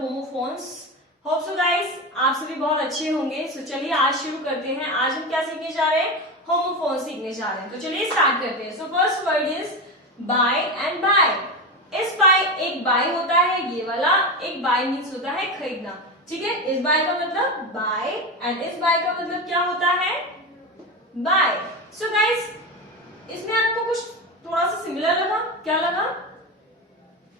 Homophones. Hope so guys आप सभी बहुत अच्छे होंगे। सो चलिए आज शुरू करते हैं। आज हम क्या सीखने जा रहे हैं? होमोफोन सीखने जा रहे हैं। तो चलिए स्टार्ट करते हैं। So first word is buy and by. इस बाय एक बाय होता है ये वाला, एक बाय मीन्स होता है खरीदना। ठीक है, इस बाय का मतलब बाय एंड इस बाय का मतलब क्या होता है? बाय। सो गाइस इसमें आपको कुछ थोड़ा सा सिमिलर लगा? क्या लगा?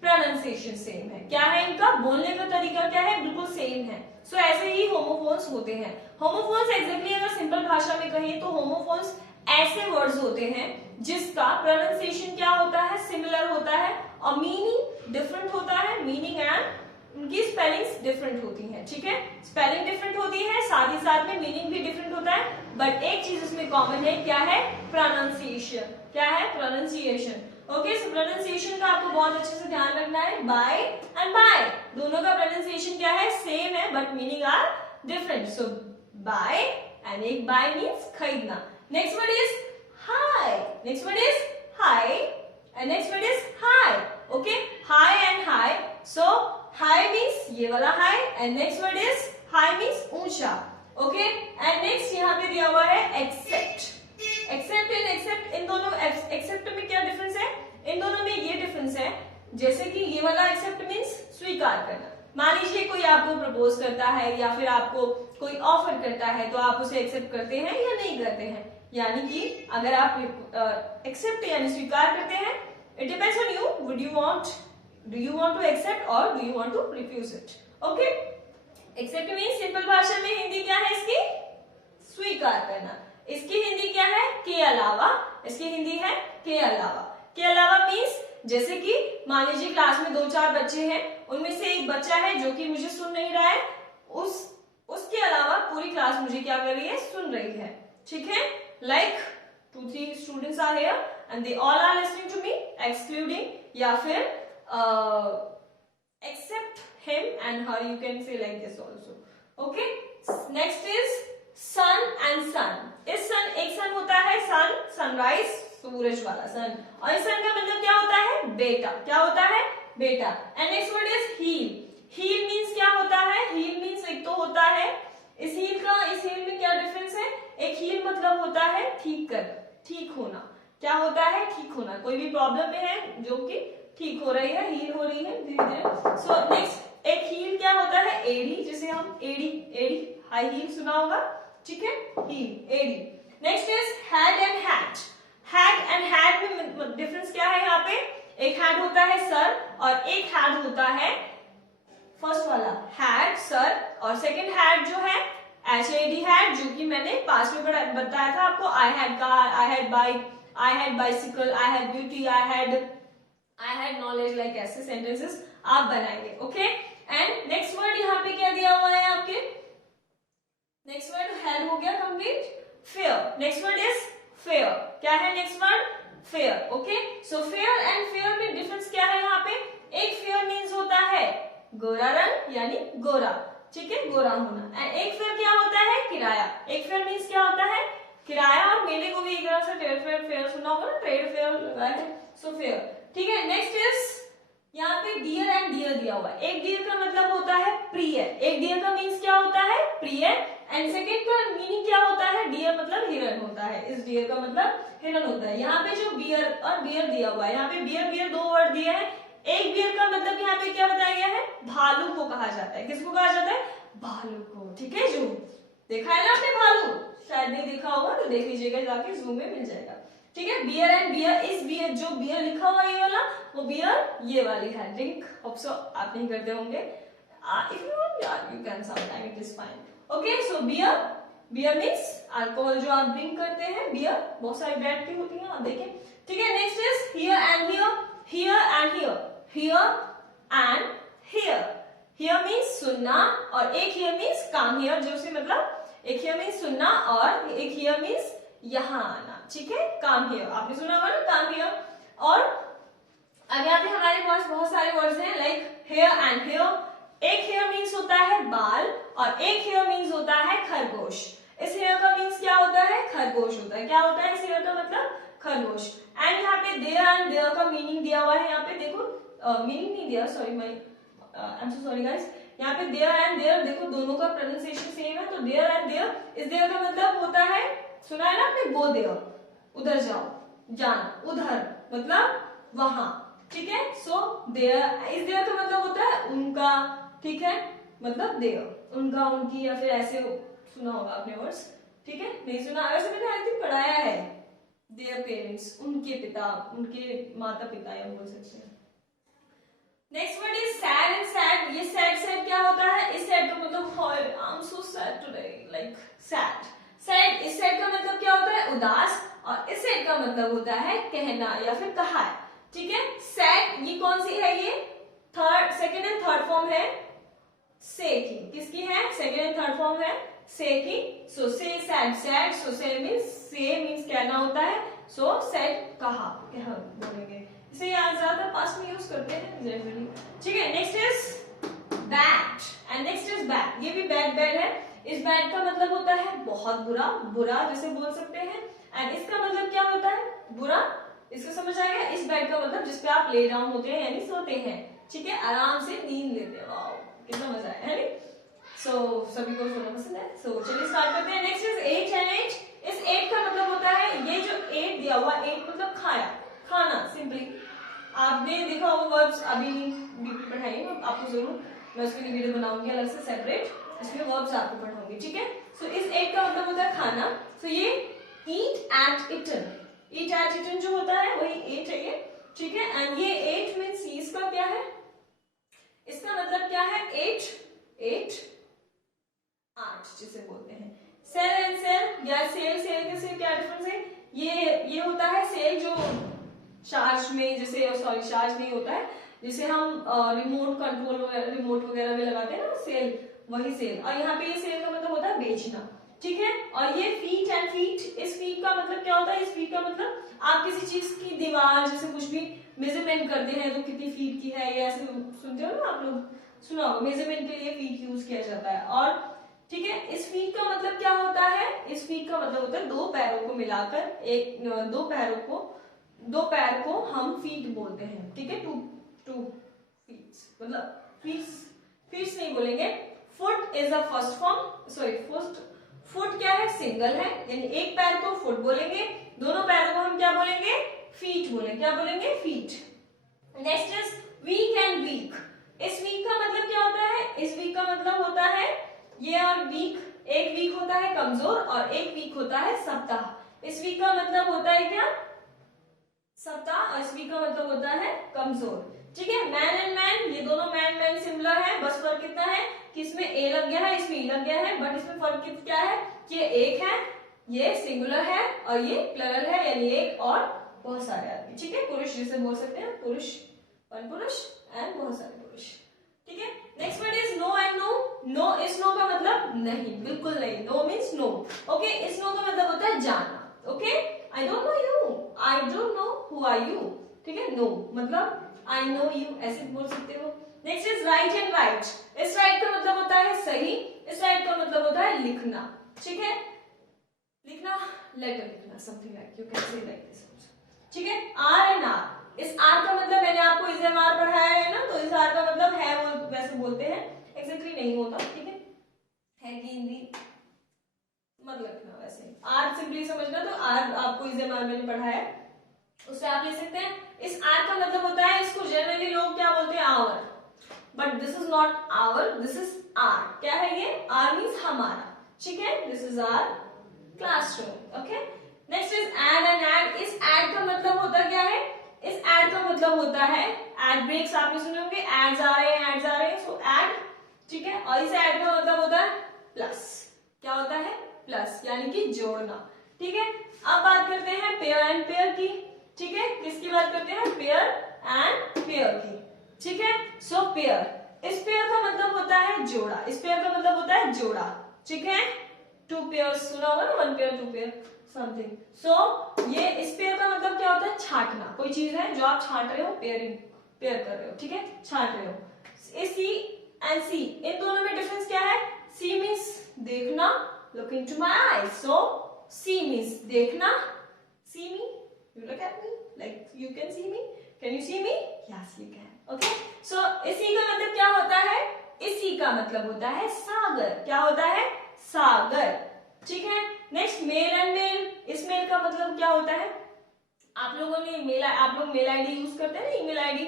प्रोनाउंसिएशन सेम है। क्या है इनका बोलने का तरीका? क्या है? बिल्कुल सेम है। सो ऐसे ही होमोफोन्स होते हैं। होमोफोन्स एग्जैक्टली अगर सिंपल भाषा में कहें तो होमोफोन्स ऐसे वर्ड्स होते हैं जिसका प्रोनाउंसिएशन क्या होता है? सिमिलर होता है और मीनिंग डिफरेंट होता है। मीनिंग एंड उनकी स्पेलिंग्स डिफरेंट होती हैं। ठीक है, स्पेलिंग डिफरेंट होती है, साथ ही साथ में मीनिंग भी डिफरेंट होता है, बट एक चीज इसमें कॉमन है। क्या है? प्रोनाउंसिएशन। क्या है? प्रोनाउंसिएशन। ओके, सो प्रोनाउंसिएशन का आपको बहुत अच्छे से ध्यान रखना है। बाय एंड बाय दोनों का प्रोनाउंसिएशन क्या है? सेम है, but meaning are different. So by and एक बाय मीन्स खरीदना। Next word is hi. Next word is hi and next word is high. Okay, hi and high. So hi means ये वाला hi and next word is high means ऊंचा। Okay, and next यहाँ पे दिया हुआ है except. Accept and except, इन दोनों एक्सेप्ट में क्या डिफरेंस है? इन दोनों में ये डिफरेंस है जैसे कि ये वाला एक्सेप्ट मीन्स स्वीकार करना। मान लीजिए कोई आपको प्रपोज करता है या फिर आपको कोई ऑफर करता है तो आप उसे एक्सेप्ट करते हैं या नहीं करते हैं। यानी कि अगर आप एक्सेप्ट यानी स्वीकार करते हैं, it depends on you, would you want, do you want to accept or do you want to refuse it? Okay, accept means simple भाषा में हिंदी क्या है इसकी? स्वीकार करना। इसकी हिंदी क्या है? के अलावा। इसकी हिंदी है के अलावा। के अलावा मीन्स जैसे कि मान लीजिए क्लास में 2-4 बच्चे हैं, उनमें से एक बच्चा है जो कि मुझे सुन नहीं रहा है, उसके अलावा पूरी क्लास मुझे क्या कर रही है? सुन रही है। ठीक है, like 2-3 students are here and they all are listening to me excluding या फिर except him and her, you can say like this also. Okay, next is sun and sun. इस sun, एक sun होता है sun, sunrise, सूरज वाला sun, और इस sun का मतलब क्या होता है? बेटा। क्या होता है? बेटा। And next word is heel. Heel means क्या होता है? Heel means एक तो होता है इस heel में क्या डिफरेंस है? एक heel मतलब होता है ठीक कर, ठीक होना। क्या होता है? ठीक होना। कोई भी प्रॉब्लम में है जो कि ठीक हो रही है, हील हो रही है धीरे धीरे। सो नेक्स्ट एक हील क्या होता है? एड़ी, जिसे हम एड़ी हाई हील सुना होगा। ठीक है, हील एड़ी। Next is head and hat. Head and hat में डिफरेंस क्या है? यहाँ पे एक हेड होता है सर और एक हेड होता है फर्स्ट वाला हैड सर, और सेकंड हैड जो है HAD हैड, जो कि मैंने पास्ट में बताया था आपको। I had car, I had bike, I had bicycle, I had beauty, I had knowledge, like ऐसे sentences आप बनाएंगे। ओके, एंड नेक्स्ट वर्ड यहाँ पे क्या दिया हुआ है आपके? नेक्स्ट वर्ड हेड हो गया complete. Fair. Next word is fair. क्या है next word? Fair. Okay, so fair and fair में डिफरेंस क्या है यहाँ पे? एक फेयर मीन्स होता है गोरा रंग यानी गोरा। ठीक है, गोरा होना। एंड एक फेयर क्या होता है? किराया। एक फेयर मीन्स क्या होता है? किराया। और मेले को भी एक तरह से ट्रेड फेयर, फेयर सुना होगा ना, ट्रेड फेयर लगा है। So fair. ठीक है, नेक्स्ट इज यहाँ पे डियर एंड डियर दिया हुआ है। एक डियर का मतलब होता है प्रिय। एक डियर का मीन्स क्या होता है? प्रिय। एंड सेकंड का मीनिंग क्या होता है? डियर मतलब हिरन होता है। इस डियर का मतलब हिरन होता है। यहाँ पे जो बियर और बियर दिया हुआ है, यहाँ पे बियर दो वर्ड दिए हैं। एक बियर का मतलब यहाँ पे क्या बताया गया है? भालू को कहा जाता है। किसको कहा जाता है? भालू को। ठीक है, जू देखा है ना आपने भालू? शायद नहीं देखा होगा तो देख लीजिएगा जाके, जू में मिल जाएगा। ठीक है, बियर एंड बियर। इस बियर जो बियर लिखा हुआ है ये वाला, वो बियर ये वाली है ड्रिंक। होप सो आप नहीं करते होंगे। If you want you can sometime, it is fine. Okay, so beer means alcohol जो आप ड्रिंक करते हैं। बियर बहुत सारी ब्रांड की होती है, आप देखें। ठीक है, next is here and here. Here and here. Here and here. Here means सुनना और एक हियर मींस काम हियर, जो से मतलब एक हियर मींस सुनना और एक हियर मींस यहाँ आना। ठीक है, काम हियर आपने सुना होगा ना, काम हियर। और अब यहाँ पे हमारे पास बहुत सारे वर्ड्स हैं लाइक हेयर एंड हेयर। एक हेयर मीन्स होता है बाल और एक हेयर मीन्स होता है खरगोश। इस हेयर का मीन्स क्या होता है? खरगोश होता है। क्या होता है इस हेयर का मतलब? खरगोश। एंड यहाँ पे देयर एंड देयर का मीनिंग दिया हुआ है। यहाँ पे देखो मीनिंग नहीं दिया, sorry, I am so sorry guys. यहाँ पे देयर एंड देयर देखो दोनों का प्रोनाउंसिएशन सेम है, तो देयर एंड देयर, इस देयर का मतलब होता है, सुना है ना आपने, गो देयर, उधर जाओ, जाना, उधर मतलब वहां, ठीक है। सो देयर, इस देयर का मतलब होता है उनका, ठीक है, मतलब देयर उनका, उनकी, या फिर ऐसे सुना होगा आपने वर्ड्स, ठीक है। नहीं सुना वैसे मैंने आई थिंक पढ़ाया है, देयर पेरेंट्स, उनके पिता, उनके माता पिता या बोल सकते हैं। Next word is sad and sad. ये सैड सैड क्या होता है, इस सैड का मतलब I am so sad today, like sad. Sad, इस सैड का मतलब क्या होता है, उदास, और इस सैड का मतलब होता है कहना या फिर कहा है, ठीक है। सैड ये कौन सी है, ये third, second and third form है से की, किसकी है, सेकेंड एंड थर्ड फॉर्म है से की। सो से सैड, सैड, सो से मीन्स कहना होता है, सो सैड कहा, कहा बोलेंगे, इसे ज्यादा पास में यूज करते हैं जनरली, ठीक है। Next is bad, and next is bad, ये भी बैड बैड है। इस बैड का मतलब होता है बहुत बुरा, बुरा जैसे बोल सकते हैं, एंड इसका मतलब क्या होता है, बुरा, इसको समझ आएगा। इस बेड का मतलब जिसपे आप ले डाउन होते हैं यानी सोते हैं, ठीक है, आराम से नींद लेते हैं, वाओ कितना मजा है नहीं। सो सभी को सोना पसंद है, सो चलिए स्टार्ट करते हैं। Next is eat and eight. इस एट का मतलब होता है, ये जो एट दिया हुआ, एट मतलब खाया, खाना, सिंपली आपने देखा होगा वर्ब्स, अभी पढ़ाई आपको जरूर, मैं उसके लिए वीडियो बनाऊंगी अलग से सेपरेट, इसमें वर्ब्स आपको पढ़ाऊंगी, ठीक है। सो इस एट का मतलब होता है खाना। सो ये ईट एट इटन, ईट एट इटन जो होता है वही एट है ये, ठीक है। एंड ये एट मीन्स इसका क्या है, इसका मतलब क्या है, एट, एट, आठ जिसे बोलते हैं। सेल एंड सेल, या सेल, सेल के से क्या डिफरेंस है, ये होता है सेल जो चार्ज में, जैसे सॉरी चार्ज नहीं होता है, जिसे हम रिमोट कंट्रोल वगैरह, रिमोट वगैरह में लगाते हैं ना सेल, वही सेल। और यहाँ पे ये सेल का मतलब होता है बेचना, ठीक है। और ये फीट एंड फीट, इस फीट का मतलब क्या होता है, इस फीट का मतलब आप किसी चीज की दीवार जैसे कुछ भी मेजरमेंट करते हैं तो कितनी फीट की है, ये ऐसे सुनते हो ना आप लोग, सुना होगा, मेजरमेंट के लिए फीट यूज किया जाता है। और ठीक है, इस फीट का मतलब क्या होता है, इस फीट का मतलब होता है दो पैरों को मिलाकर, एक दो पैर को हम फीट बोलते हैं, ठीक है। टू फीट्स मतलब फीट्स नहीं बोलेंगे। Foot is the first form, sorry foot क्या है, सिंगल है, यानी एक पैर को फुट बोलेंगे, दोनों पैरों को हम क्या बोलेंगे, फीट बोलेंगे, क्या बोलेंगे, feet. Next is week and weak. इस वीक का मतलब क्या होता है, इस वीक का मतलब होता है ये, और वीक, एक वीक होता है कमजोर और एक वीक होता है सप्ताह। इस वीक का मतलब होता है क्या, सप्ताह, और इस वीक का मतलब होता है कमजोर, ठीक है। मैन एंड मैन, ये दोनों मैन मैन सिमिलर है, बस फर्क कितना है कि इसमें ए लग गया है, इसमें ई लग गया है, बट इसमें फर्क क्या है कि एक है, ये सिंगुलर है, और ये प्लरल है, यानी एक और बहुत सारे आदमी, ठीक है। पुरुष जिसे बोल सकते हैं, पुरुष, वन पुरुष एंड बहुत सारे पुरुष, ठीक है। Next word is no and know. No, इस नो का मतलब नहीं, बिल्कुल नहीं, नो मीन्स नो, ओके। इस नो का मतलब होता है जानना, okay. I don't know you, I don't know who are you, ठीक है। नो मतलब आई नो यू, ऐसे बोल सकते हो। Next is right and right. इस राइट का मतलब होता है सही, इस राइट का मतलब होता है लिखना, ठीक है, लिखना, लेटर लिखना, something like, you can say like this, ठीक है। आर एंड आर, इस आर का मतलब मैंने आपको इजम आर पढ़ाया है ना, तो इस आर का मतलब है, वो वैसे बोलते हैं, एग्जैक्टली नहीं होता, ठीक है कि हिंदी मत लिखना, वैसे आर सिंपली समझना। तो आर आपको इजम आर मैंने पढ़ाया है, उससे आप ले सकते हैं। इस आर का मतलब होता है, इसको जनरली लोग क्या बोलते हैं, our, but this is not our, this is our. क्या है ये, आर मीन्स हमारा, ठीक है, this is our classroom, okay. Next is add and ad. इस एड का मतलब होता क्या है, इस एड का मतलब होता है, एड ब्रेक्स आपने सुने होंगे, एड्स आ रहे हैं, एड्स आ रहे हैं, सो एड, ठीक है। और इस एड का मतलब होता है प्लस, क्या होता है, प्लस, यानी कि जोड़ना, ठीक है। अब बात करते हैं पेयर एंड पेयर की, ठीक है। किसकी बात करते हैं, पेयर एंड पेयर की, ठीक है। सो पेयर, इस पेयर का मतलब होता है जोड़ा, इस पेयर का मतलब होता है जोड़ा, ठीक है। टू पेयर्स सुना होगा ना, one pair, two pair, something. So ये इस पेयर का मतलब क्या होता है, छांटना, कोई चीज है जो आप छांट रहे हो, पेयरिंग, पेयर कर रहे हो, ठीक है, छांट रहे हो। सी एंड सी, इन दोनों में डिफरेंस क्या है, सी मीन्स देखना, look into my eyes, so see means देखना, see me, you look at me like you can see me, can you see me, yes you can, okay. so इसी का मतलब क्या होता है, इसी का मतलब होता है सागर। क्या होता है? सागर। ठीक है। नेक्स्ट मेल एंड मेल, इस मेल का मतलब क्या होता है? आप लोग मेल आईडी यूज करते हैं ना, ईमेल आईडी।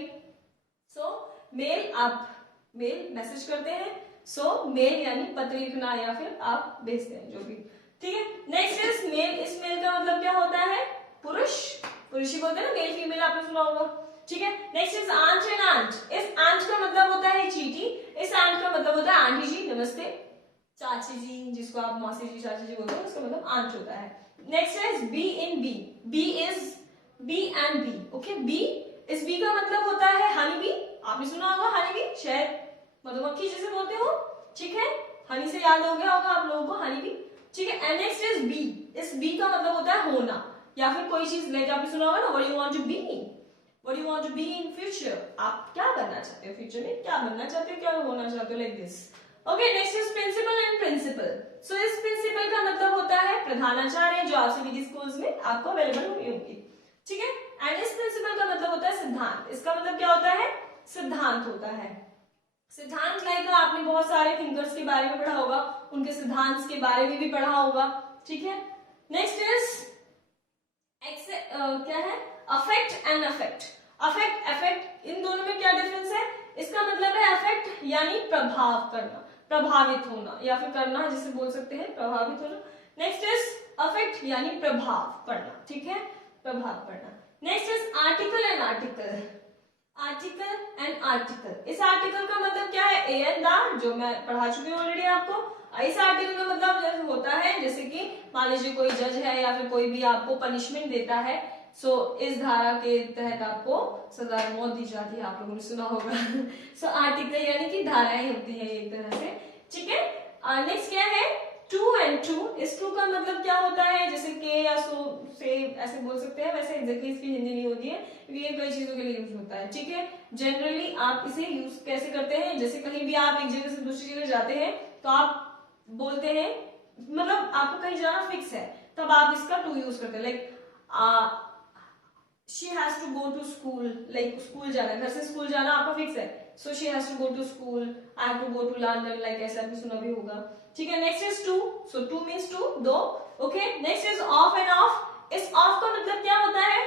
सो मेल, आप मेल मैसेज करते हैं, सो मेल यानी पत्र लिखना या फिर आप भेजते हैं जो भी। ठीक है। नेक्स्ट इज मेल, इस मेल का मतलब क्या होता है? पुरुष, पुरुष ही बोलते हैं ना, मेल फीमेल आपने सुना होगा। ठीक है। Next is aunt and ant, इस आंट का मतलब होता है चीटी, इस आंट का मतलब होता है आंटी जी, नमस्ते, चाची जी, जिसको आप मौसी जी चाची जी बोलते हो, उसका मतलब आंट होता है। Next is be and bee, be is be and bee. Okay, bee, इस बी का मतलब होता है हनी बी, आपने सुना होगा हनी बी, शायद मधुमक्खी जिसे बोलते हो। ठीक है, हनी से याद हो गया होगा आप लोगों को हनी बी। ठीक है। एंड नेक्स्ट इज बी, इस बी का मतलब होता है होना या फिर कोई चीज, लाइक आपने सुना होगा ना, what you want to be, what you want to be in future, आप क्या बनना चाहते हो फ्यूचर में, क्या बनना चाहते हो, क्या होना चाहते हो, like this. Okay. Next is principle and principle. So इस प्रिंसिपल का मतलब होता है प्रधानाचार्य, जो आप सभी स्कूल्स में आपको अवेलेबल हुई होगी। ठीक है। एंड इस प्रिंसिपल का मतलब होता है सिद्धांत, इसका मतलब क्या होता है? सिद्धांत होता है। सिद्धांत लाइक आपने बहुत सारे थिंकर्स के बारे में पढ़ा होगा, उनके सिद्धांत के बारे में भी पढ़ा होगा। ठीक है। नेक्स्ट इज क्या है? Affect and affect. Affect, affect, इन दोनों में क्या डिफरेंस है? इसका मतलब है अफेक्ट यानी प्रभाव करना, प्रभावित होना, या फिर करना जिसे बोल सकते हैं प्रभावित होना। नेक्स्ट इज अफेक्ट यानी प्रभाव पड़ना। ठीक है, प्रभाव पड़ना। Next is article and article, article and article. इस आर्टिकल का मतलब क्या है? ए एंड द, जो मैं पढ़ा चुकी हूँ ऑलरेडी आपको। इस आर्टिकल का मतलब होता है जैसे कि मान लीजिए कोई जज है या फिर कोई भी आपको पनिशमेंट देता है, सो इस धारा के तहत आपको सजा मौत दी जाती है, आप लोगों ने सुना होगा। सो आर्टिकल यानी कि धाराएं होती है एक तरह से। ठीक है। नेक्स्ट क्या है? To and two. इस टू का मतलब क्या होता है? जैसे के या सो से ऐसे बोल सकते हैं, वैसे एग्जैक्टली इसकी हिंदी नहीं होती है क्योंकि ये कई चीजों के लिए यूज होता है। ठीक है। जनरली आप इसे यूज कैसे करते हैं? जैसे कहीं भी आप एक जगह से दूसरी जगह जाते हैं तो आप बोलते हैं, मतलब आपको कहीं जाना फिक्स है, तब आप इसका टू यूज करते हैं। Like she has to go to school, like school जाना, घर से स्कूल जाना आपका फिक्स है, so she has to go to school, I have to go to London, like ऐसा आपने सुना भी होगा। ठीक है। Next is two, so two means two, दो। Okay. Next is of and of. इस ऑफ का मतलब क्या होता है?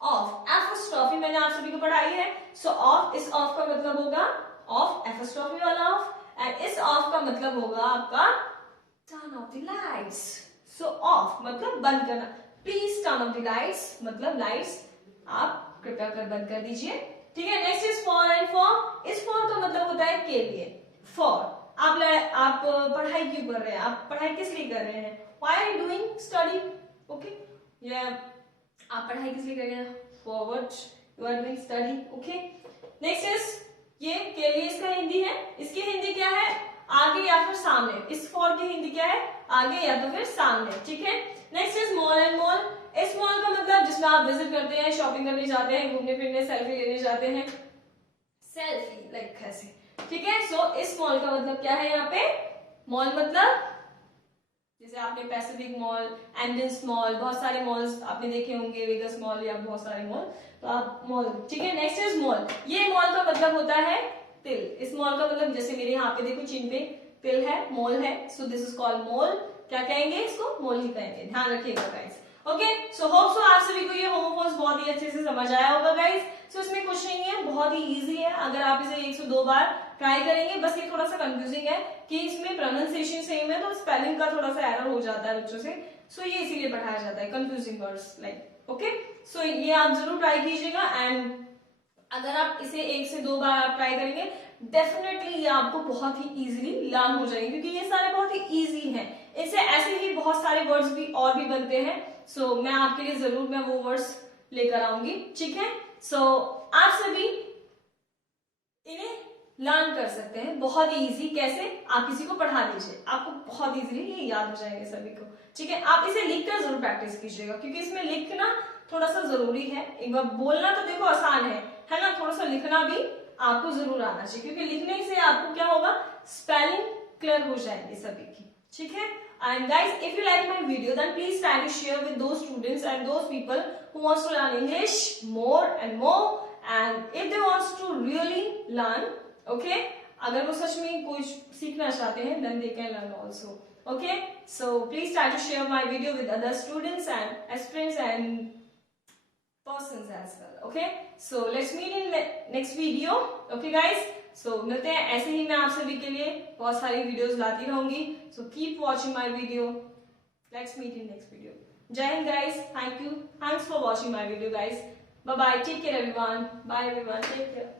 ऑफ, एफस्ट्रॉफी, मैंने आप सभी को पढ़ाई है। सो ऑफ, इस ऑफ का मतलब होगा ऑफ, एफस्ट्रॉफी वाला ऑफ। एंड इस ऑफ का मतलब होगा आपका turn off the lights. So of मतलब बंद करना, please turn off the lights मतलब लाइट्स आप कृपया कर बंद कर दीजिए। ठीक है। Next is for and for. इस फॉर का मतलब होता है के लिए। फॉर, आप पढ़ाई क्यों कर रहे हैं, आप पढ़ाई किस लिए कर रहे हैं? Why are you doing study? Okay, या आप पढ़ाई किस लिए कर रहे हैं? For what you are doing study. Okay. Next is ये के लिए, इसका हिंदी है, इसकी हिंदी क्या है? आगे या फिर सामने। इस फॉर की हिंदी क्या है? आगे या तो फिर सामने। ठीक है। Next is mall and mall. इस मॉल का मतलब जिसमें आप विजिट करते हैं, शॉपिंग करने जाते हैं, घूमने फिरने, सेल्फी लेने जाते हैं, सेल्फी लाइक ऐसे। ठीक है। सो इस मॉल का मतलब क्या है? यहाँ पे मॉल मतलब जैसे आपने पैसिफिक मॉल, एंडेंस मॉल, बहुत सारे मॉल्स आपने देखे होंगे, वेगस मॉल या बहुत सारे मॉल, तो आप मॉल। ठीक है। Next is mall. ये मॉल का मतलब होता है तिल। इस मॉल का मतलब जैसे मेरे यहाँ पे देखो चिन्ह पे तिल है, मॉल है, so this is called mall. क्या कहेंगे इसको? मॉल ही कहेंगे, ध्यान रखिएगा guys. Okay. So hope so आप सभी को ये होमोफोन्स बहुत ही अच्छे से समझ आया होगा गाइस। सो इसमें कुछ नहीं है, बहुत ही इजी है, अगर आप इसे 102 बार ट्राई करेंगे। बस ये थोड़ा सा कंफ्यूजिंग है कि इसमें प्रोनाउंसिएशन सेम है तो स्पेलिंग का थोड़ा सा एरर हो जाता है बच्चों से, सो ये इसीलिए पढ़ाया जाता है कंफ्यूजिंग वर्ड्स लाइक। ओके। सो ये आप जरूर ट्राई कीजिएगा, एंड अगर आप इसे 1 से 2 बार आप ट्राई करेंगे, डेफिनेटली ये आपको बहुत ही इजीली लर्न हो जाएंगे, क्योंकि ये सारे बहुत ही इजी हैं। इससे ऐसे ही बहुत सारे वर्ड्स भी और भी बनते हैं, सो मैं आपके लिए जरूर मैं वो वर्ड्स लेकर आऊंगी। ठीक है। सो आप सभी इन्हें लर्न कर सकते हैं बहुत ही इजी। कैसे? आप किसी को पढ़ा दीजिए, आपको बहुत इजीली ये याद हो जाएंगे सभी को। ठीक है। आप इसे लिखकर जरूर प्रैक्टिस कीजिएगा, क्योंकि इसमें लिखना थोड़ा सा जरूरी है। एक बार बोलना तो देखो आसान है ना, थोड़ा सा लिखना भी आपको जरूर आना चाहिए, क्योंकि लिखने से आपको क्या होगा? स्पेलिंग क्लियर हो जाएंगे सभी की। ठीक है। And guys, if you like my video, then please try to share with those students and those people who wants to learn English more and more. And if they wants to really learn, okay, अगर वो सच में कुछ सीखना चाहते हैं then they can learn also. Okay, so please try to share my video with other students and aspirants and persons as well. Okay, so let's meet in next video. Okay guys, so मिलते हैं, ऐसे ही मैं आप सभी के लिए बहुत सारी वीडियोस लाती रहूंगी. So keep watching my video. Let's meet in next video. Jai Hind guys, thank you, thanks for watching my video guys. Bye bye, take care everyone. Bye everyone, take care.